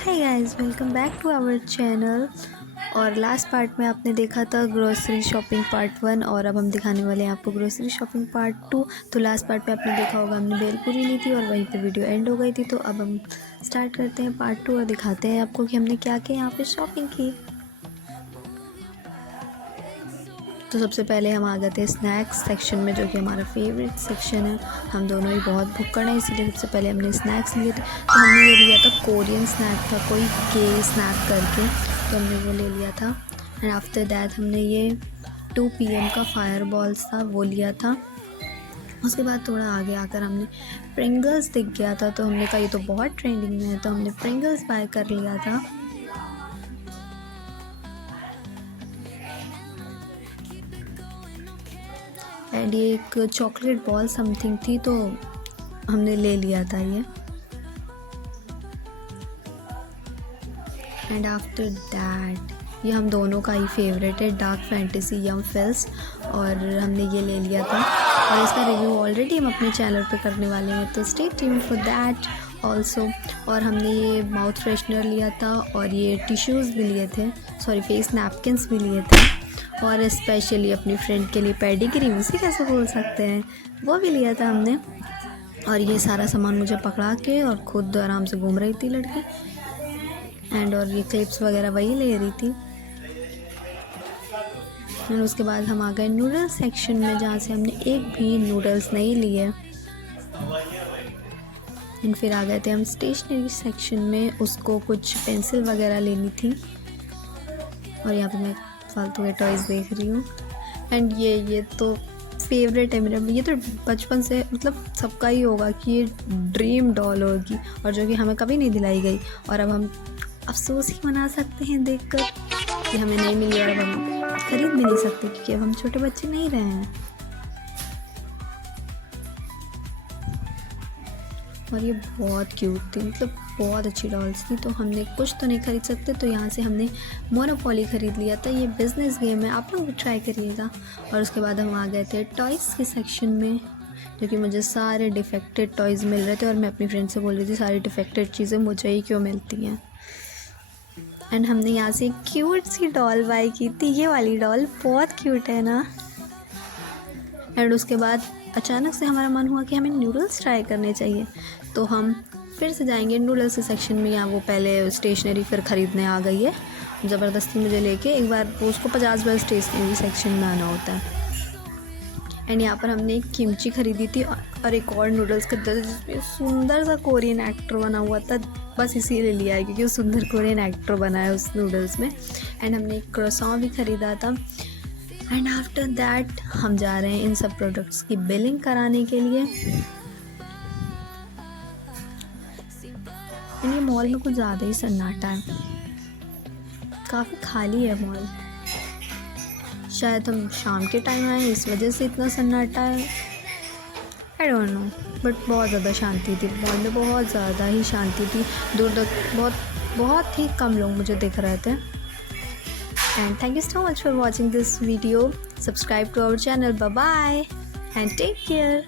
Hi guys, welcome back to our channel. और last part में आपने देखा था ग्रोसरी शॉपिंग पार्ट 1 और अब हम दिखाने वाले हैं आपको ग्रोसरी शॉपिंग पार्ट 2। तो लास्ट पार्ट में आपने देखा होगा हमने भेलपूरी ली थी और वहीं पे वीडियो एंड हो गई थी। तो अब हम स्टार्ट करते हैं पार्ट 2 और दिखाते हैं आपको कि हमने क्या क्या यहाँ पे शॉपिंग की। तो सबसे पहले हम आ गए थे स्नैक्स सेक्शन में, जो कि हमारा फेवरेट सेक्शन है। हम दोनों ही बहुत भुक्कड़ हैं, इसीलिए सबसे पहले हमने स्नैक्स लिए थे। तो हमने ये लिया था कोरियन स्नैक था, कोई के स्नैक करके, तो हमने वो ले लिया था। एंड आफ्टर दैट हमने ये 2 PM का फायर बॉल्स था वो लिया था। उसके बाद थोड़ा आगे आकर हमने प्रिंगल्स दिख गया था, तो हमने कहा ये तो बहुत ट्रेंडिंग में है, तो हमने प्रिंगल्स बाय कर लिया था। एंड ये एक चॉकलेट बॉल समथिंग थी, तो हमने ले लिया था ये। एंड आफ्टर दैट ये हम दोनों का ही फेवरेट है, डार्क फैंटेसी यम फिल्स, और हमने ये ले लिया था। और इसका रिव्यू ऑलरेडी हम अपने चैनल पे करने वाले हैं, तो stay tuned for that also. और हमने ये माउथ फ्रेशनर लिया था और ये टिश्यूज़ भी लिए थे, सॉरी फेस नैपकिन्स भी लिए थे, और स्पेशली अपनी फ्रेंड के लिए पेडिग्री, उसे कैसे बोल सकते हैं, वो भी लिया था हमने। और ये सारा सामान मुझे पकड़ा के और खुद आराम से घूम रही थी लड़की। एंड और ये क्लिप्स वगैरह वही ले रही थी। और उसके बाद हम आ गए नूडल्स सेक्शन में, जहाँ से हमने एक भी नूडल्स नहीं लिए। एंड फिर आ गए थे हम स्टेशनरी सेक्शन में, उसको कुछ पेंसिल वगैरह लेनी थी। और यहाँ पे मैं फालतू के टॉयज़ देख रही हूँ। एंड ये तो फेवरेट है मेरा, ये तो बचपन से मतलब सबका ही होगा कि ये ड्रीम डॉल होगी, और जो कि हमें कभी नहीं दिलाई गई। और अब हम अफसोस ही मना सकते हैं देखकर कि हमें नहीं मिली, और अब हम खरीद भी नहीं सकते क्योंकि अब हम छोटे बच्चे नहीं रहे हैं। और ये बहुत क्यूट थी, मतलब बहुत अच्छी डॉल्स थी। तो हमने कुछ तो नहीं खरीद सकते, तो यहाँ से हमने मोनोपोली ख़रीद लिया था। ये बिज़नेस गेम है, आप लोग भी ट्राई करिएगा। और उसके बाद हम आ गए थे टॉयज़ के सेक्शन में, जो कि मुझे सारे डिफेक्टेड टॉयज़ मिल रहे थे, और मैं अपनी फ्रेंड से बोल रही थी सारी डिफेक्टेड चीज़ें मुझे ही क्यों मिलती हैं। एंड हमने यहाँ से एक क्यूट सी डॉल बाय की थी, ये वाली डॉल बहुत क्यूट है ना। एंड उसके बाद अचानक से हमारा मन हुआ कि हमें नूडल्स ट्राई करने चाहिए, तो हम फिर से जाएंगे नूडल्स के सेक्शन में। यहाँ वो पहले स्टेशनरी फिर ख़रीदने आ गई है ज़बरदस्ती मुझे लेके, एक बार वो उसको 50 बार स्टेशनरी सेक्शन में आना होता है। एंड यहाँ पर हमने एक किमची ख़रीदी थी और एक और नूडल्स खरीदा था जिसमें सुंदर सा कोरियन एक्टर बना हुआ था, बस इसीलिए लिया है क्योंकि वो सुंदर कोरियन एक्टर बना है उस नूडल्स में। एंड हमने एक क्रोसॉन भी ख़रीदा था। एंड आफ्टर दैट हम जा रहे हैं इन सब प्रोडक्ट्स की बिलिंग कराने के लिए। एंड ये मॉल में कुछ ज़्यादा ही सन्नाटा है, काफ़ी खाली है मॉल, शायद हम शाम के टाइम आए इस वजह से इतना सन्नाटा है, आई डोंट नो। बट बहुत ज़्यादा शांति थी मॉल में, बहुत ज़्यादा ही शांति थी, दूर तक बहुत ही कम लोग मुझे दिख रहे थे। And thank you so much for watching this video. Subscribe to our channel. Bye bye and take care.